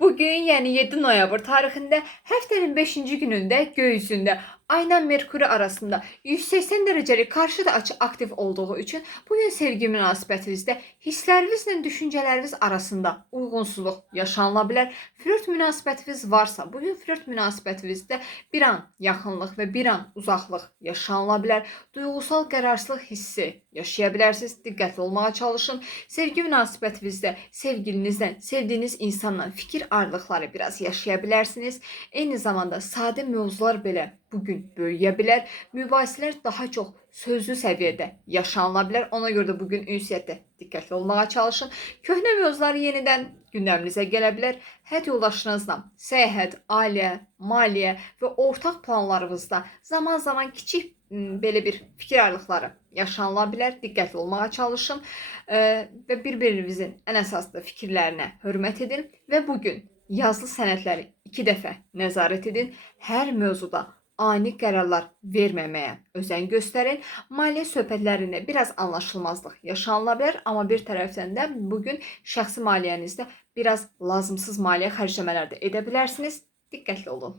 Bugün yəni 7 noyabr tarixində həftənin 5-ci günündə göy üzündə Ayla Merkuri arasında 180 dərəcəlik qarşıt açı aktiv olduğu üçün bugün sevgi münasibətinizdə hisslərinizlə düşüncələriniz arasında uyğunsuzluq yaşanıla bilər. Flört münasibətiniz varsa, bugün flört münasibətinizdə bir an yaxınlıq və bir an uzaqlıq yaşanıla bilər. Duyğusal qərarsızlıq hissi yaşaya bilərsiniz. Diqqətli olmağa çalışın. Sevgi münasibətinizdə sevgilinizlə, sevdiyiniz insanla fikir ayrılıqları biraz yaşaya bilərsiniz. Eyni zamanda sadə mövzular belə bugün böyüyə bilər. Mübahisələr daha çox sözlü səviyyədə yaşanıla bilər. Ona görə də bugün ünsiyyətdə diqqətli olmağa çalışın. Köhnə mövzular yenidən gündəminizə gələ bilər. Həyat yoldaşınızla səyahət, ailə, maliyyə və ortaq planlarınızda zaman-zaman kiçik belə bir fikir ayrılıqları yaşanıla bilər. Diqqətli olmağa çalışın və bir-birinizin ən əsaslı fikirlərinə hörmət edin və bugün yazılı sənədləri 2 dəfə nəzarət edin. Hər mövzuda ani qərarlar verməməyə özən göstərin. Maliyyə söhbətlərində biraz anlaşılmazlıq yaşanıla bilər, amma bir tərəfdən də bugün şəxsi maliyyənizdə biraz lazımsız maliyyə xərcləmələr də edə bilərsiniz. Diqqətli olun.